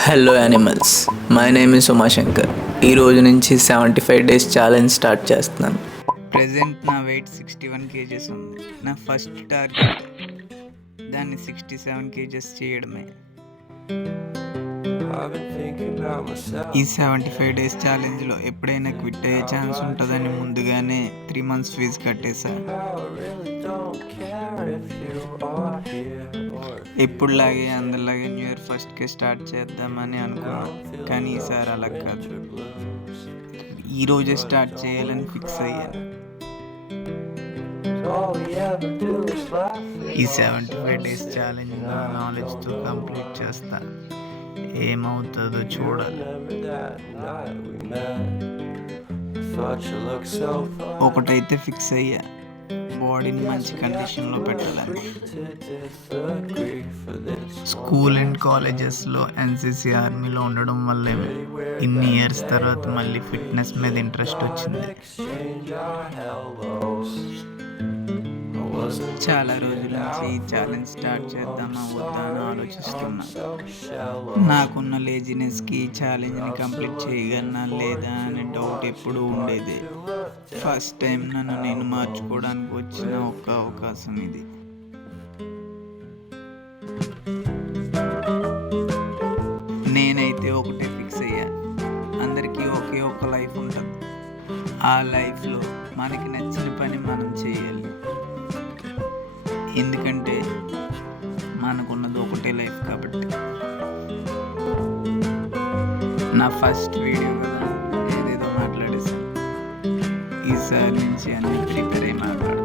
Hello animals, my name is Umashankar. ఈ రోజు నుంచి 75 డేస్ ఛాలెంజ్ స్టార్ట్ చేస్తున్నాను. ప్రెజెంట్ నా వెయిట్ 61 కేజెస్ ఉంది. నా ఫస్ట్ టార్గెట్ దాన్ని 67 కేజెస్ చేయడమే. ఈ 75 డేస్ ఛాలెంజ్లో ఎప్పుడైనా క్విట్ అయ్యే ఛాన్స్ ఉంటుందని ముందుగానే 3 months ఫీజు కట్టేశా. ఎప్పుడులాగే అందరిలాగే న్యూ ఇయర్ ఫస్ట్కే స్టార్ట్ చేద్దామని అనుకున్నాను, కానీ ఈసారి అలా కాదు. ఈరోజే స్టార్ట్ చేయాలని ఫిక్స్ అయ్యాను. ఈ 75 డేస్ ఛాలెంజ్ నా నాలెడ్జ్తో కంప్లీట్ చేస్తా. ఏమవుతుందో చూడాలి. ఒకటైతే ఫిక్స్ అయ్యా, బాడీని మంచి కండిషన్లో పెట్టాలని. స్కూల్ అండ్ కాలేజెస్లో ఎన్సిసి ఆర్మీలో ఉండడం వల్లే ఇన్ని ఇయర్స్ తర్వాత మళ్ళీ ఫిట్నెస్ మీద ఇంట్రెస్ట్ వచ్చింది. చాలా రోజుల నుంచి ఈ ఛాలెంజ్ స్టార్ట్ చేద్దామా వద్దా అని ఆలోచిస్తున్నా. నాకున్న లేజినెస్కి ఈ ఛాలెంజ్ని కంప్లీట్ చేయగలనా లేదా అనే డౌట్ ఎప్పుడూ ఉండేది. ఫస్ట్ టైం నన్ను నేను మార్చుకోవడానికి వచ్చిన ఒక్క అవకాశం ఇది. నేనైతే ఒకటే ఫిక్స్ అయ్యా, అందరికీ ఒకే ఒక లైఫ్ ఉంటుంది. ఆ లైఫ్లో మనకి నచ్చిన పని మనం చేయాలి. ఎందుకంటే మనకున్నది ఒకటే లైఫ్ కాబట్టి. నా ఫస్ట్ వీడియో కదా, ఏదేదో మాట్లాడేసాను. ఈసారి నుంచి అన్ని ప్రిపేర్ అయ్యి మాట్లాడతాను.